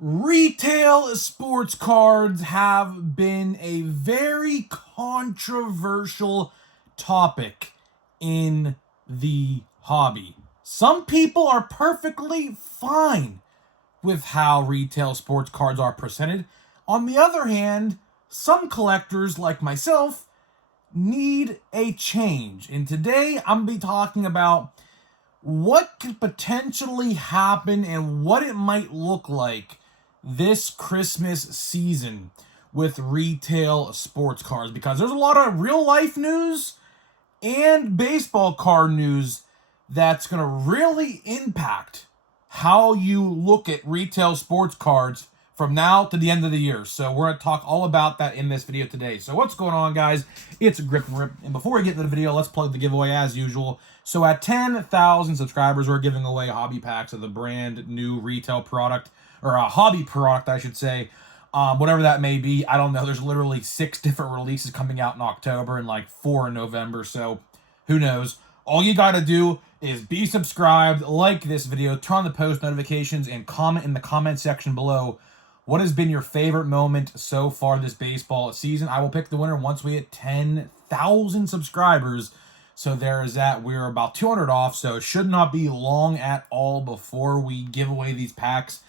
Retail sports cards have been a very controversial topic in the hobby. Some people are perfectly fine with how retail sports cards are presented. On the other hand, some collectors like myself need a change. And today I'm going to be talking about what could potentially happen and what it might look like this Christmas season with retail sports cards, because there's a lot of real life news and baseball card news that's going to really impact how you look at retail sports cards from now to the end of the year. So we're going to talk all about that in this video today. So what's going on, guys? It's Grip and Rip. And before we get to the video, let's plug the giveaway as usual. So at 10,000 subscribers, we're giving away hobby packs of the brand new retail product, or a hobby product, I should say. Whatever that may be. I don't know. There's literally 6 different releases coming out in October and like 4 in November. So who knows? All you got to do is be subscribed, like this video, turn on the post notifications, and comment in the comment section below what has been your favorite moment so far this baseball season. I will pick the winner once we hit 10,000 subscribers. So there is that. We're about 200 off, so it should not be long at all before we give away these packs.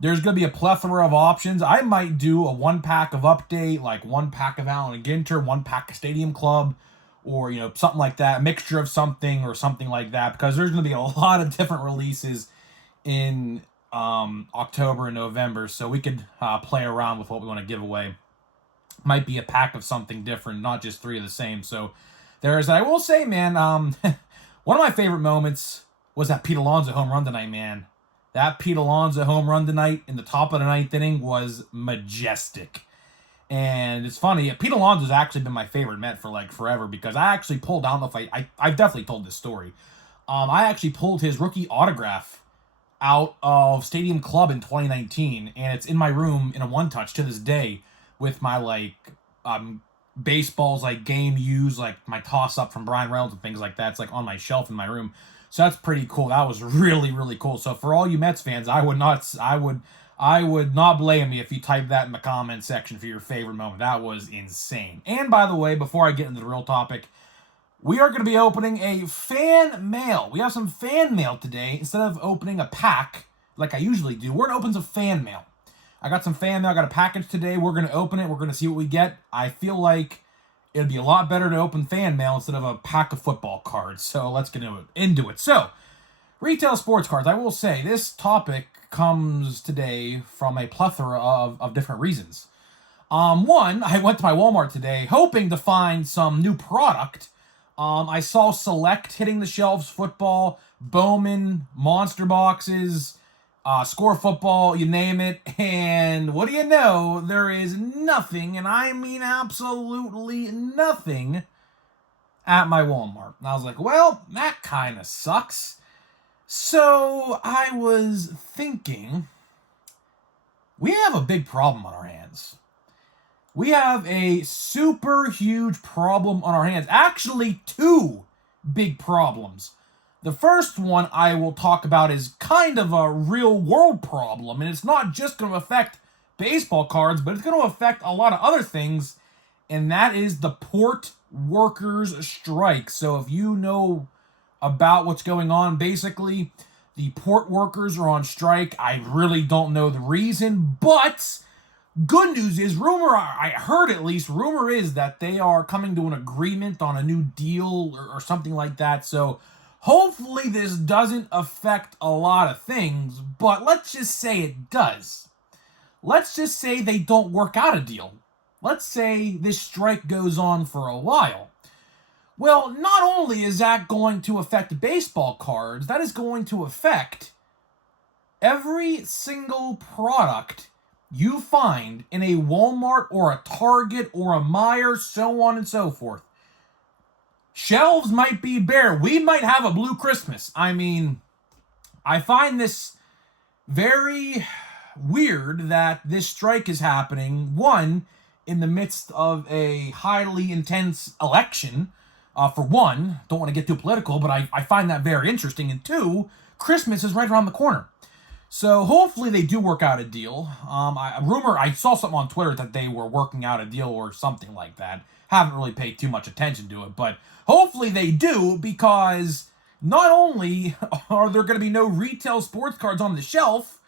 There's going to be a plethora of options. I might do a 1-pack of Update, like 1 pack of Allen and Ginter, 1 pack of Stadium Club, or, something like that, a mixture of something or something like that, because there's going to be a lot of different releases in October and November, so we could play around with what we want to give away. Might be a pack of something different, not just 3 of the same. So there's, I will say, man, one of my favorite moments was that Pete Alonso home run tonight, man. That Pete Alonso home run tonight in the top of the 9th inning was majestic. And it's funny, Pete Alonso's actually been my favorite Met for like forever, because I actually pulled, I don't know if I've definitely told this story. I actually pulled his rookie autograph out of Stadium Club in 2019, and it's in my room in a one-touch to this day with my baseballs, like game used, like my toss-up from Brian Reynolds and things like that. It's like on my shelf in my room. So that's pretty cool. That was really, really cool. So for all you Mets fans, I would not blame you if you type that in the comment section for your favorite moment. That was insane. And by the way, before I get into the real topic, we are going to be opening a fan mail. We have some fan mail today. Instead of opening a pack like I usually do, we're going to open some fan mail. I got some fan mail. I got a package today. We're going to open it. We're going to see what we get. I feel like it'd be a lot better to open fan mail instead of a pack of football cards. So let's get into it. So, retail sports cards. I will say this topic comes today from a plethora of different reasons. One, I went to my Walmart today hoping to find some new product. I saw Select hitting the shelves, football, Bowman, monster boxes, Score Football, you name it. And what do you know? There is nothing, and I mean absolutely nothing, at my Walmart. And I was like, well, that kind of sucks. So I was thinking, we have a big problem on our hands. We have a super huge problem on our hands. Actually, 2 big problems. The first one I will talk about is kind of a real world problem, and it's not just going to affect baseball cards, but it's going to affect a lot of other things, and that is the port workers strike. So if you know about what's going on, basically, the port workers are on strike. I really don't know the reason, but good news is, I heard at least, rumor is that they are coming to an agreement on a new deal or something like that. So hopefully this doesn't affect a lot of things, but let's just say it does. Let's just say they don't work out a deal. Let's say this strike goes on for a while. Well, not only is that going to affect baseball cards, that is going to affect every single product you find in a Walmart or a Target or a Meijer, so on and so forth. Shelves might be bare. We might have a blue Christmas. I mean, I find this very weird that this strike is happening, one, in the midst of a highly intense election. For one, don't want to get too political, but I find that very interesting. And 2, Christmas is right around the corner. So hopefully they do work out a deal. I saw something on Twitter that they were working out a deal or something like that. Haven't really paid too much attention to it, but hopefully they do, because not only are there going to be no retail sports cards on the shelf,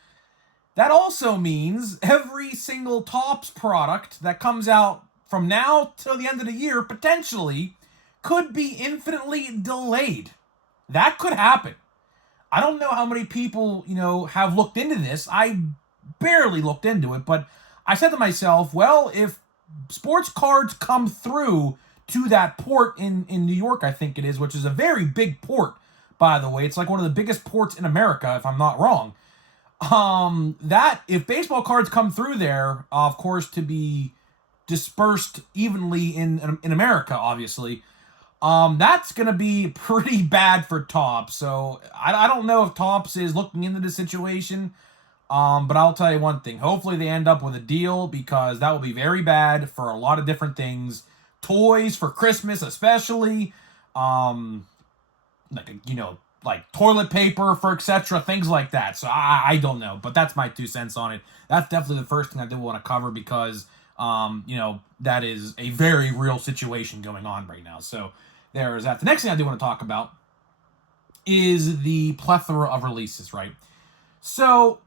that also means every single Topps product that comes out from now till the end of the year potentially could be infinitely delayed. That could happen. I don't know how many people, have looked into this. I barely looked into it, but I said to myself, well, if sports cards come through to that port in New York, I think it is, which is a very big port, by the way. It's like one of the biggest ports in America, if I'm not wrong. That if baseball cards come through there, of course, to be dispersed evenly in America, obviously, that's going to be pretty bad for Topps. So I don't know if Topps is looking into the situation. But I'll tell you one thing. Hopefully they end up with a deal, because that will be very bad for a lot of different things. Toys for Christmas, especially. Like toilet paper for etc. Things like that. So I don't know. But that's my 2 cents on it. That's definitely the first thing I did want to cover, because, that is a very real situation going on right now. So there is that. The next thing I do want to talk about is the plethora of releases, right? So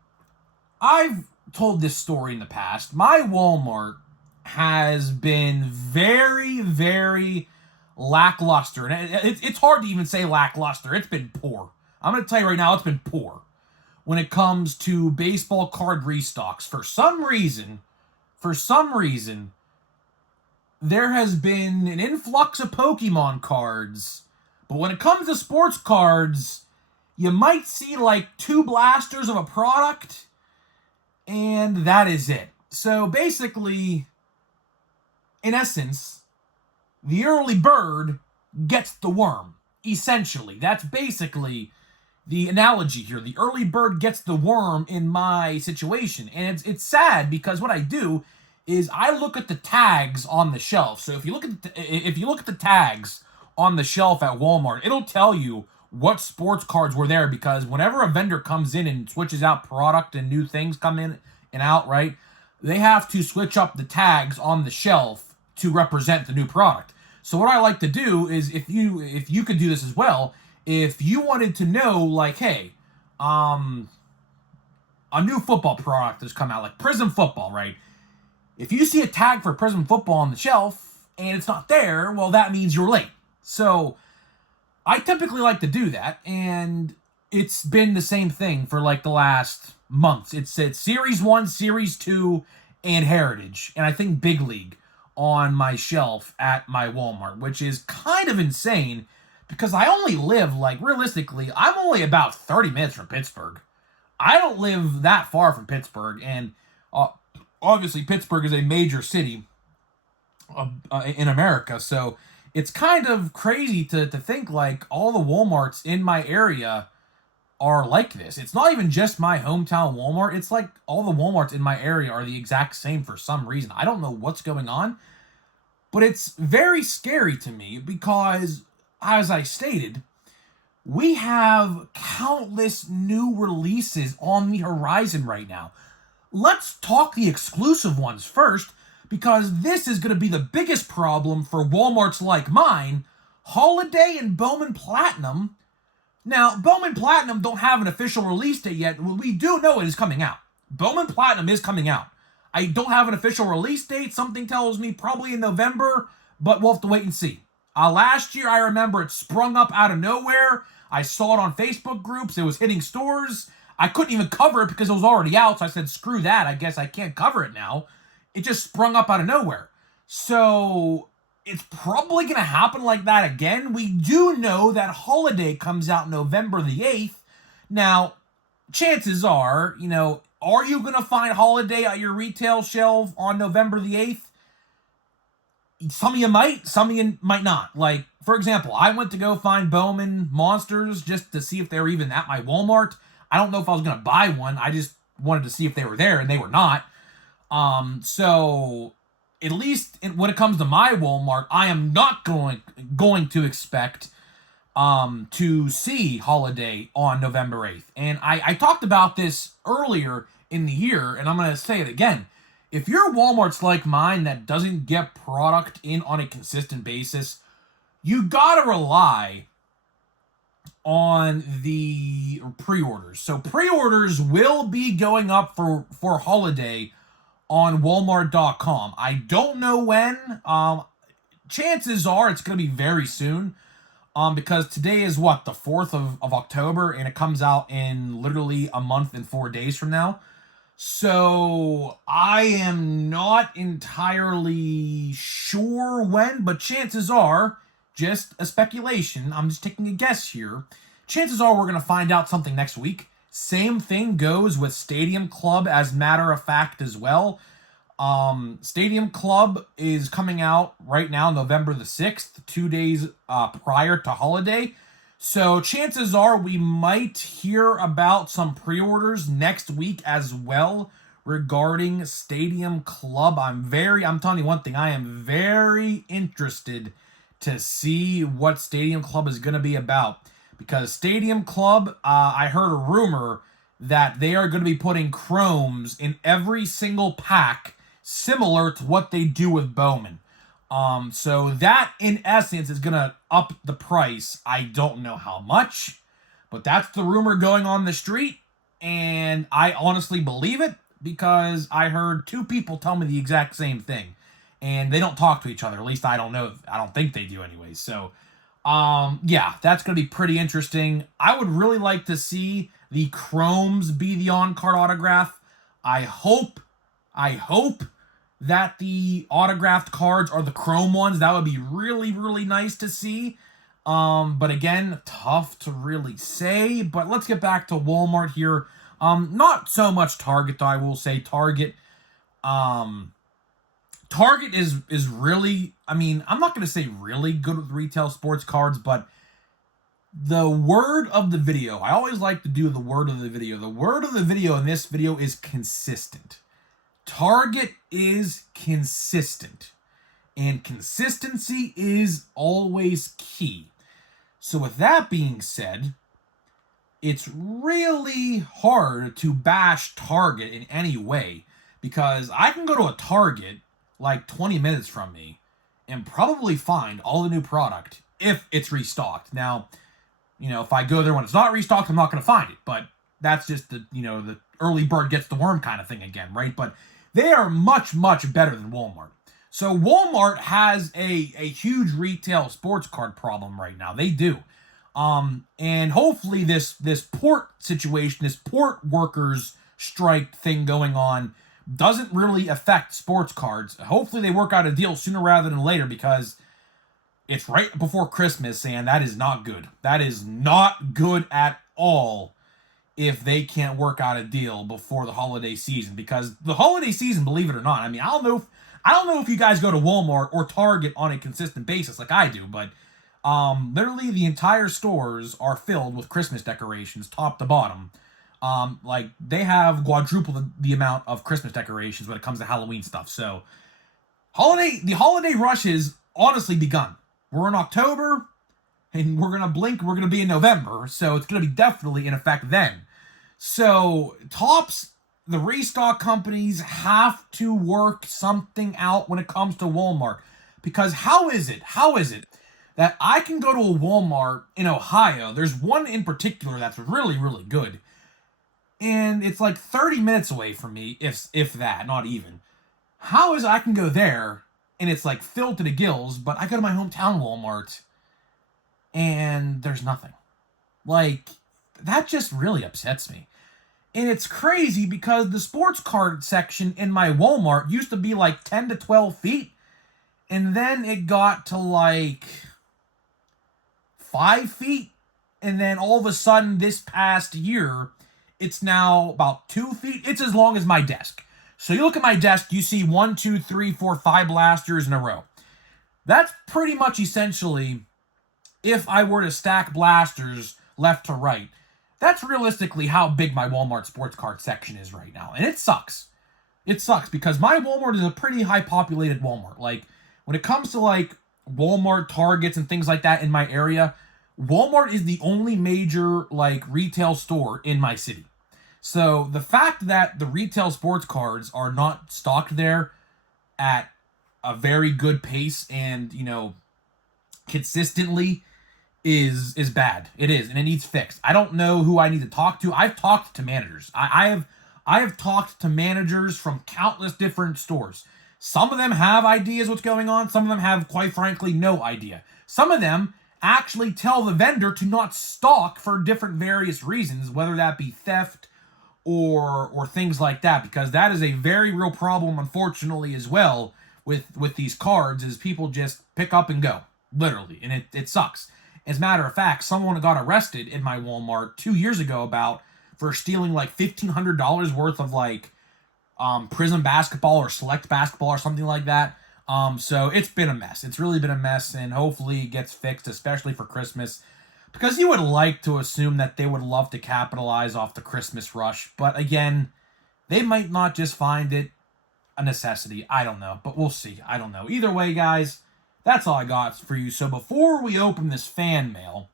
I've told this story in the past. My Walmart has been very, very lackluster. And it's hard to even say lackluster. It's been poor. I'm going to tell you right now, it's been poor when it comes to baseball card restocks. For some reason, there has been an influx of Pokemon cards. But when it comes to sports cards, you might see like 2 blasters of a product, and that is it. So basically, in essence, the early bird gets the worm. Essentially, that's basically the analogy here. The early bird gets the worm in my situation. And it's sad, because what I do is I look at the tags on the shelf. So if you look at the tags on the shelf at Walmart, it'll tell you what sports cards were there, because whenever a vendor comes in and switches out product and new things come in and out, right, they have to switch up the tags on the shelf to represent the new product. So what I like to do is, if you could do this as well, if you wanted to know, like, hey, a new football product has come out, like Prism Football, right? If you see a tag for Prism Football on the shelf and it's not there, well, that means you're late. So I typically like to do that, and it's been the same thing for like the last months. It's Series 1, Series 2, and Heritage, and I think Big League on my shelf at my Walmart, which is kind of insane, because I only live, like, realistically, I'm only about 30 minutes from Pittsburgh. I don't live that far from Pittsburgh, and obviously Pittsburgh is a major city in America, so it's kind of crazy to think like all the Walmarts in my area are like this. It's not even just my hometown Walmart. It's like all the Walmarts in my area are the exact same for some reason. I don't know what's going on, but it's very scary to me, because, as I stated, we have countless new releases on the horizon right now. Let's talk the exclusive ones first, because this is going to be the biggest problem for Walmarts like mine. Holiday and Bowman Platinum. Now, Bowman Platinum don't have an official release date yet. We do know it is coming out. Bowman Platinum is coming out. I don't have an official release date. Something tells me probably in November, but we'll have to wait and see. Last year, I remember it sprung up out of nowhere. I saw it on Facebook groups. It was hitting stores. I couldn't even cover it because it was already out, so I said, screw that. I guess I can't cover it now. It just sprung up out of nowhere. So it's probably going to happen like that again. We do know that Holiday comes out November the 8th. Now, chances are, are you going to find Holiday at your retail shelf on November the 8th? Some of you might, some of you might not. Like, for example, I went to go find Bowman Monsters just to see if they were even at my Walmart. I don't know if I was going to buy one. I just wanted to see if they were there, and they were not. So at least when it comes to my Walmart, I am not going to expect to see Holiday on November 8th. And I talked about this earlier in the year, and I'm going to say it again. If your Walmart's like mine that doesn't get product in on a consistent basis, you got to rely on the pre-orders. So pre-orders will be going up for Holiday on Walmart.com. I don't know when. Chances are it's going to be very soon. Because today is what, the 4th of October, and it comes out in literally a month and 4 days from now. So I am not entirely sure when, but chances are, just a speculation, I'm just taking a guess here, chances are we're going to find out something next week. Same thing goes with Stadium Club, as matter of fact, as well. Stadium Club is coming out right now, November the 6th, 2 days prior to Holiday. So chances are we might hear about some pre-orders next week as well regarding Stadium Club. I'm telling you one thing, I am very interested to see what Stadium Club is going to be about. Because Stadium Club, I heard a rumor that they are going to be putting chromes in every single pack, similar to what they do with Bowman. So that, in essence, is going to up the price. I don't know how much, but that's the rumor going on the street, and I honestly believe it because I heard two people tell me the exact same thing, and they don't talk to each other. At least I don't know. I don't think they do anyways. So, yeah, that's going to be pretty interesting. I would really like to see the chromes be the on-card autograph. I hope that the autographed cards are the chrome ones. That would be really, really nice to see. But again, tough to really say. But let's get back to Walmart here. Not so much Target, though. I will say Target. Target is really, I mean, I'm not going to say really good with retail sports cards, but the word of the video, I always like to do the word of the video. The word of the video in this video is consistent. Target is consistent, and consistency is always key. So with that being said, it's really hard to bash Target in any way, because I can go to a Target like 20 minutes from me and probably find all the new product if it's restocked. Now, if I go there when it's not restocked, I'm not going to find it, but that's just the early bird gets the worm kind of thing again, right? But they are much, much better than Walmart. So Walmart has a huge retail sports card problem right now. They do. And hopefully this port situation, this port workers strike thing going on, doesn't really affect sports cards. Hopefully they work out a deal sooner rather than later, because it's right before Christmas, and that is not good. That is not good at all if they can't work out a deal before the holiday season. Because the holiday season, believe it or not, I mean, I don't know if you guys go to Walmart or Target on a consistent basis like I do, but literally the entire stores are filled with Christmas decorations, top to bottom. Like, they have quadruple the amount of Christmas decorations when it comes to Halloween stuff. So, the holiday rush has honestly begun. We're in October, and we're gonna blink, we're gonna be in November, so it's gonna be definitely in effect then. So, the restock companies have to work something out when it comes to Walmart. Because how is it that I can go to a Walmart in Ohio, there's one in particular that's really, really good, and it's like 30 minutes away from me, if that, not even. How is it I can go there, and it's like filled to the gills, but I go to my hometown Walmart, and there's nothing? Like, that just really upsets me. And it's crazy because the sports card section in my Walmart used to be like 10 to 12 feet, and then it got to like 5 feet, and then all of a sudden this past year, it's now about 2 feet. It's as long as my desk. So you look at my desk, you see 1, 2, 3, 4, 5 blasters in a row. That's pretty much essentially, if I were to stack blasters left to right, that's realistically how big my Walmart sports card section is right now. And it sucks. It sucks because my Walmart is a pretty high populated Walmart. Like, when it comes to like Walmart, Targets, and things like that in my area, Walmart is the only major like retail store in my city. So the fact that the retail sports cards are not stocked there at a very good pace and, consistently is bad. It is, and it needs fixed. I don't know who I need to talk to. I've talked to managers. I have talked to managers from countless different stores. Some of them have ideas what's going on. Some of them have, quite frankly, no idea. Some of them actually tell the vendor to not stock for different various reasons, whether that be theft or things like that, because that is a very real problem, unfortunately, as well with these cards, is people just pick up and go, literally, and it sucks. As a matter of fact, someone got arrested in my Walmart 2 years ago for stealing like $1,500 worth of like Prism basketball or Select basketball or something like that. So it's been a mess. It's really been a mess, and hopefully it gets fixed, especially for Christmas, because you would like to assume that they would love to capitalize off the Christmas rush. But again, they might not just find it a necessity. I don't know, but we'll see. I don't know. Either way, guys, that's all I got for you. So before we open this fan mail,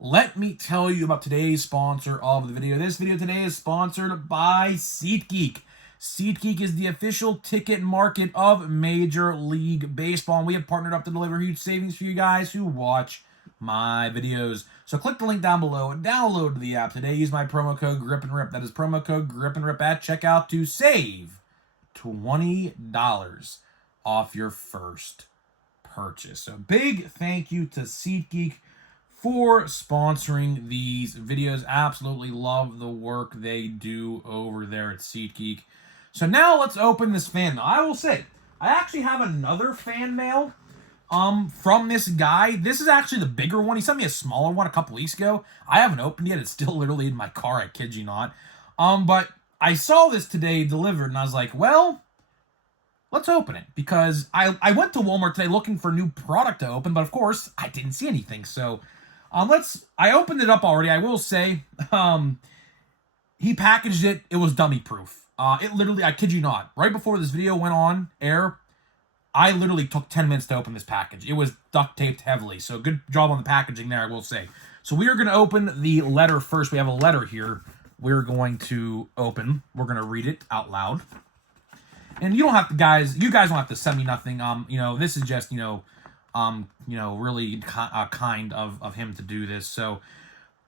let me tell you about today's sponsor of the video. This video today is sponsored by SeatGeek. SeatGeek is the official ticket market of Major League Baseball, and we have partnered up to deliver huge savings for you guys who watch my videos. So click the link down below and download the app today. Use my promo code GRIPANDRIP. That is promo code GRIPANDRIP at checkout to save $20 off your first purchase. So big thank you to SeatGeek for sponsoring these videos. Absolutely love the work they do over there at SeatGeek. So now let's open this fan mail. I will say, I actually have another fan mail from this guy. This is actually the bigger one. He sent me a smaller one a couple weeks ago. I haven't opened it yet. It's still literally in my car, I kid you not. But I saw this today delivered, and I was like, well, let's open it. Because I went to Walmart today looking for new product to open, but of course, I didn't see anything. So I opened it up already. I will say, he packaged it. It was dummy proof. It literally, I kid you not, right before this video went on air, I literally took 10 minutes to open this package. It was duct taped heavily. So good job on the packaging there, I will say. So we are going to open the letter first. We have a letter here we're going to open. We're going to read it out loud. And you don't have to, you guys don't have to send me nothing. This is just, really kind of him to do this. So it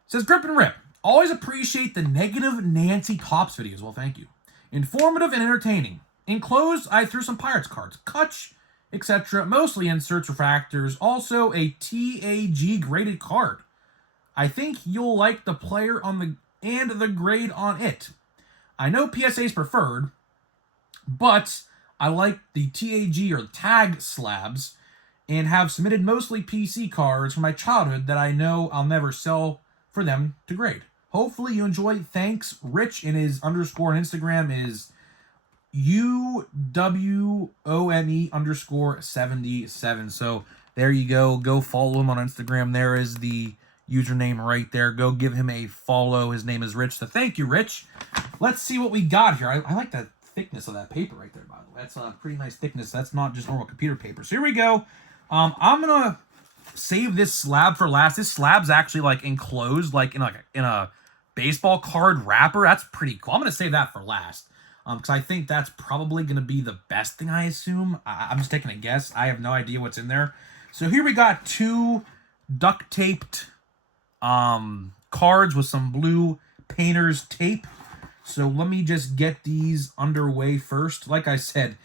says, Grip and Rip. Always appreciate the negative Nancy Tops videos. Well, thank you. Informative and entertaining. Enclosed, I threw some Pirates cards, Kutch, etc. Mostly inserts, refractors. Also a TAG graded card. I think you'll like the player and the grade on it. I know PSA's preferred, but I like the TAG or tag slabs and have submitted mostly PC cards from my childhood that I know I'll never sell for them to grade. Hopefully you enjoy. Thanks, Rich, and his underscore on Instagram is UWONE_77. So there you go. Go follow him on Instagram. There is the username right there. Go give him a follow. His name is Rich. So thank you, Rich. Let's see what we got here. I like the thickness of that paper right there, by the way. That's a pretty nice thickness. That's not just normal computer paper. So here we go. I'm gonna save this slab for last. This slab's actually like enclosed, like in a baseball card wrapper. That's pretty cool. I'm gonna save that for last. Because I think that's probably gonna be the best thing, I assume. I'm just taking a guess. I have no idea what's in there. So here we got two duct taped cards with some blue painter's tape. So let me just get these underway first. Like I said,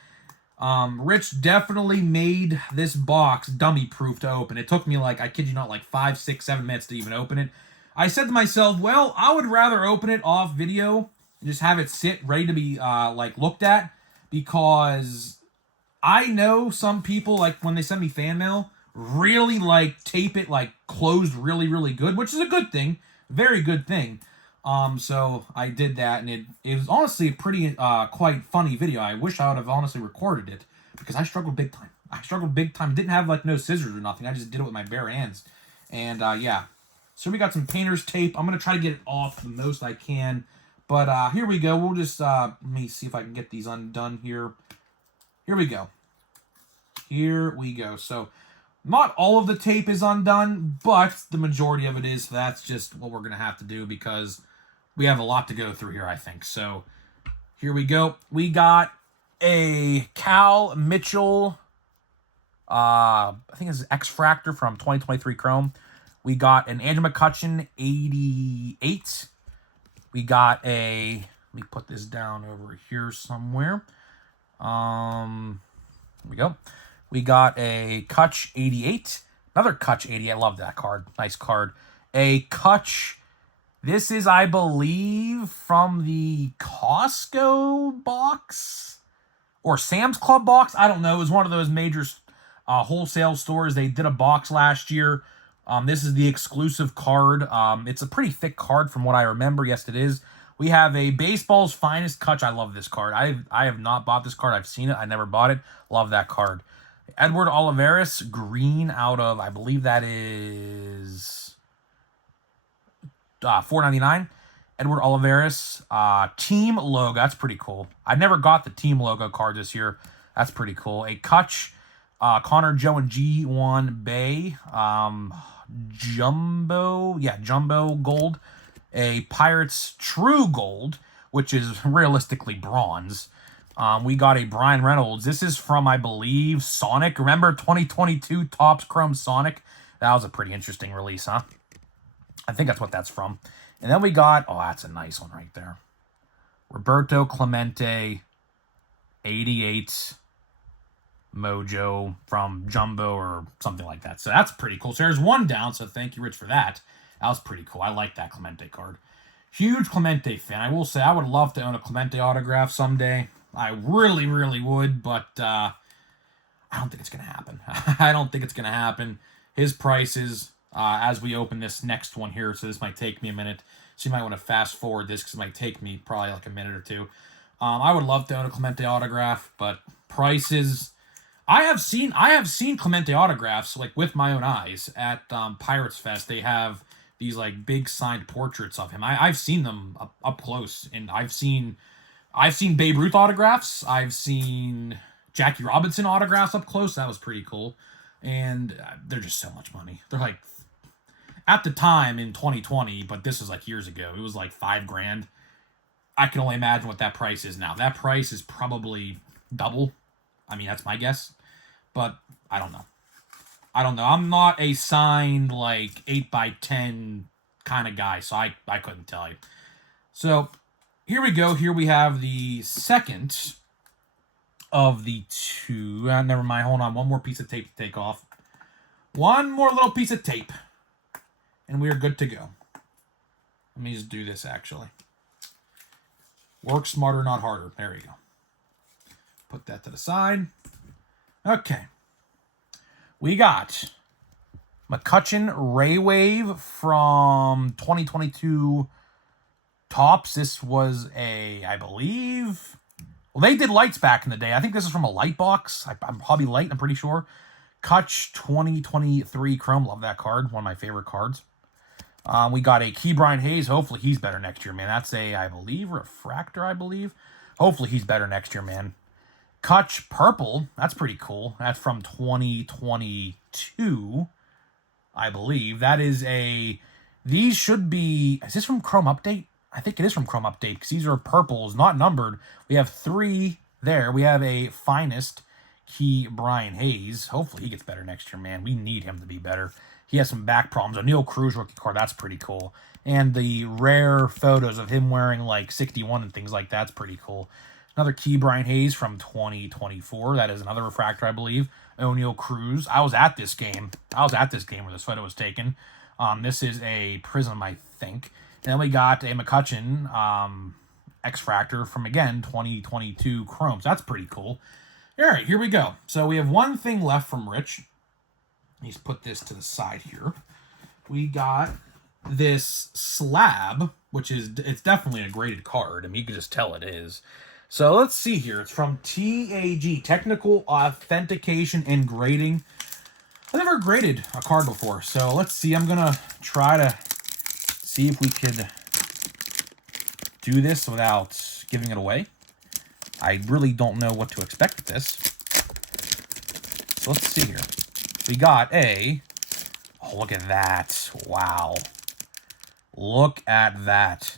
Rich definitely made this box dummy proof to open. It took me I kid you not, 5, 6, 7 minutes to even open it. I said to myself, well, I would rather open it off video and just have it sit ready to be looked at, because I know some people, when they send me fan mail, really tape it closed really, really good, which is a good thing, very good thing. So I did that, and it was honestly a pretty quite funny video. I wish I would have honestly recorded it, because I struggled big time. I didn't have no scissors or nothing. I just did it with my bare hands. And yeah. So we got some painter's tape. I'm gonna try to get it off the most I can. But here we go. We'll just let me see if I can get these undone here. Here we go. So Not all of the tape is undone, but the majority of it is. So that's just what we're going to have to do because we have a lot to go through here, I think. So here we go. We got a Cal Mitchell, I think this is X-Fractor from 2023 Chrome. We got an Andrew McCutchen 88. We got a, let me put this down over here somewhere. Here we go. We got a Kutch 88. Another Kutch 88. I love that card. Nice card. A Kutch. This is, I believe, from the Costco box or Sam's Club box. I don't know. It was one of those major wholesale stores. They did a box last year. This is the exclusive card. It's a pretty thick card from what I remember. Yes, it is. We have a Baseball's Finest Kutch. I love this card. I have not bought this card. I've seen it. I never bought it. Love that card. Edward Olivares, green out of, I believe that is $4.99. Edward Olivares, team logo. That's pretty cool. I never got the team logo card this year. That's pretty cool. A Kutch, Connor Joe and G1 Bay, jumbo gold. A Pirates True Gold, which is realistically bronze. We got a Brian Reynolds. This is from, I believe, Sonic. Remember 2022 Topps Chrome Sonic? That was a pretty interesting release, huh? I think that's what that's from. And then we got, oh, that's a nice one right there. Roberto Clemente, 88 Mojo from Jumbo or something like that. So that's pretty cool. So there's one down, so thank you, Rich, for that. That was pretty cool. I like that Clemente card. Huge Clemente fan. I will say I would love to own a Clemente autograph someday. I really, really would, but I don't think it's going to happen. I don't think it's going to happen. His prices, as we open this next one here, so this might take me a minute. So you might want to fast forward this because it might take me probably like a minute or two. I would love to own a Clemente autograph, but prices... I have seen Clemente autographs like with my own eyes at Pirates Fest. They have these like big signed portraits of him. I've seen them up close, and I've seen Babe Ruth autographs. I've seen Jackie Robinson autographs up close. That was pretty cool, and they're just so much money. They're like at the time in 2020, but this was like years ago. It was like $5,000. I can only imagine what that price is now. That price is probably double. I mean, that's my guess, but I don't know. I'm not a signed, like, 8x10 kind of guy, so I couldn't tell you. So, here we go. Here we have the second of the two. Never mind. Hold on. One more piece of tape to take off. One more little piece of tape, and we are good to go. Let me just do this, actually. Work smarter, not harder. There we go. Put that to the side. Okay. We got McCutchen Ray Wave from 2022 Topps. This was I believe... Well, they did lights back in the day. I think this is from a light box. I'm Hobby Light, I'm pretty sure. Kutch 2023 Chrome. Love that card. One of my favorite cards. We got a Key Brian Hayes. Hopefully he's better next year, man. That's I believe, refractor, I believe. Hopefully he's better next year, man. Kutch Purple, that's pretty cool. That's from 2022, I believe. That is these should be, is this from Chrome Update? I think it is from Chrome Update because these are purples, not numbered. We have 3 there. We have a Finest Key Brian Hayes. Hopefully he gets better next year, man. We need him to be better. He has some back problems. O'Neal Cruz rookie card, that's pretty cool. And the rare photos of him wearing like 61 and things like that's pretty cool. Another Key Brian Hayes from 2024. That is another refractor, I believe. O'Neal Cruz. I was at this game where this photo was taken. This is a Prism, I think. And then we got a McCutchen X-Fractor from, again, 2022 Chrome. So that's pretty cool. All right, here we go. So we have one thing left from Rich. Let's put this to the side here. We got this slab, which is, it's definitely a graded card. I mean, you can just tell it is. So let's see here. It's from TAG, Technical Authentication and Grading. I've never graded a card before, so let's see. I'm going to try to see if we could do this without giving it away. I really don't know what to expect with this. So let's see here. we got a... Oh, look at that. Wow. Look at that.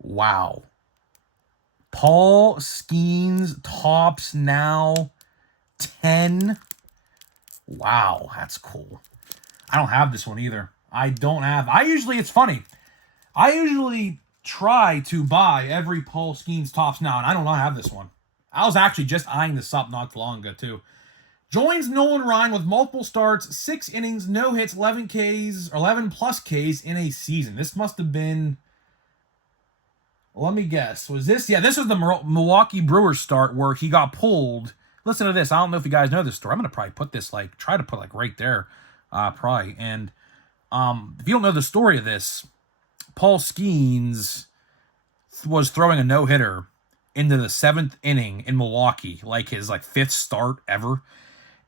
Wow. Paul Skeens Topps Now 10. Wow, that's cool. I don't have this one either. It's funny. I usually try to buy every Paul Skeens Topps Now, and I do not have this one. I was actually just eyeing this up not too long ago, too. Joins Nolan Ryan with multiple starts, 6 innings, no hits, 11 Ks, or 11 plus Ks in a season. This must have been... Let me guess. Was this? Yeah, this was the Milwaukee Brewers start where he got pulled. Listen to this. I don't know if you guys know this story. I'm going to probably put this, try to put, right there. Probably. And if you don't know the story of this, Paul Skeens was throwing a no-hitter into the 7th inning in Milwaukee, his, 5th start ever.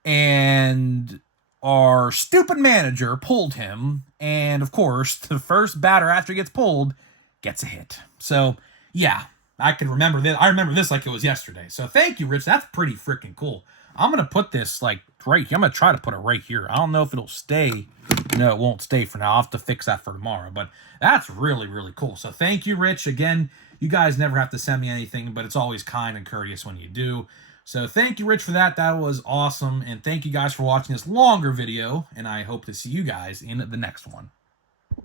And our stupid manager pulled him. And, of course, the first batter after he gets pulled gets a hit. So, yeah, I can remember this. I remember this like it was yesterday. So, thank you, Rich. That's pretty freaking cool. I'm going to put this, right here. I'm going to try to put it right here. I don't know if it'll stay. No, it won't stay for now. I'll have to fix that for tomorrow. But that's really, really cool. So, thank you, Rich. Again, you guys never have to send me anything, but it's always kind and courteous when you do. So, thank you, Rich, for that. That was awesome. And thank you guys for watching this longer video. And I hope to see you guys in the next one.